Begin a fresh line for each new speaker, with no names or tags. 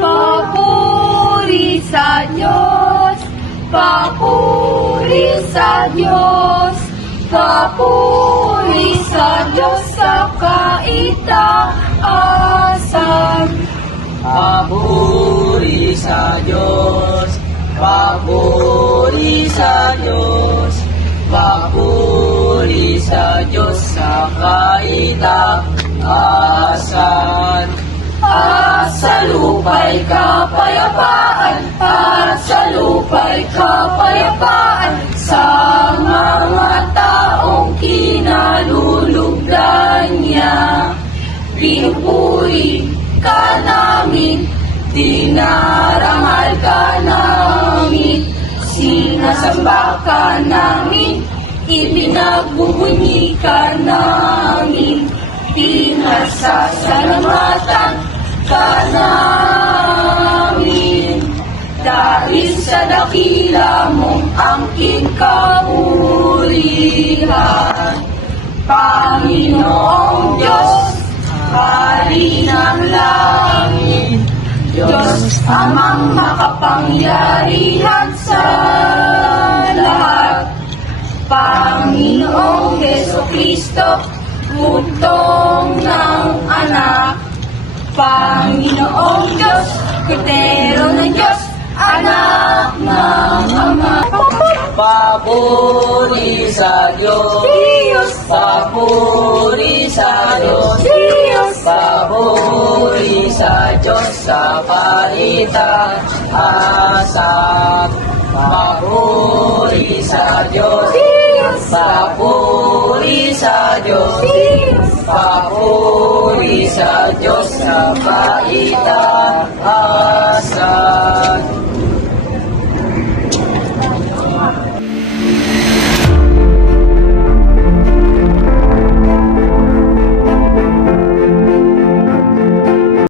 Papuri sa Diyos, papuri sa Diyos, papuri sa Diyos sa kaitaasan.
Sa Diyos, papuri sa Diyos, papuri sa Diyos sa kaitaasan.
At sa lupa'y kapayapaan, at sa lupa'y kapayapaan, sa mga taong kinalulugdan niya. Pinupuri ka namin, dinarangal ka namin, sinasamba ka namin, ibinagbubunyi ka namin, pinasasalamatan ka namin. Dahil sa dakila mong angkin kapurihan, Panginoong Diyos, Hari ng langit, Diyos amang makapangyarihan sa lahat. Panginoong Yeso Kristo, butong ng anak. Panginoong Diyos, Kordero ng Diyos, anak ng Ama.
Papuri sa Diyos,
Diyos,
papuri sa Diyos,
Diyos,
Papuri sa Diyos sa kaitaasan. Papuri sa Diyos, Papuri sa
Diyos,
Papuri sa Diyos sa kaitaasan.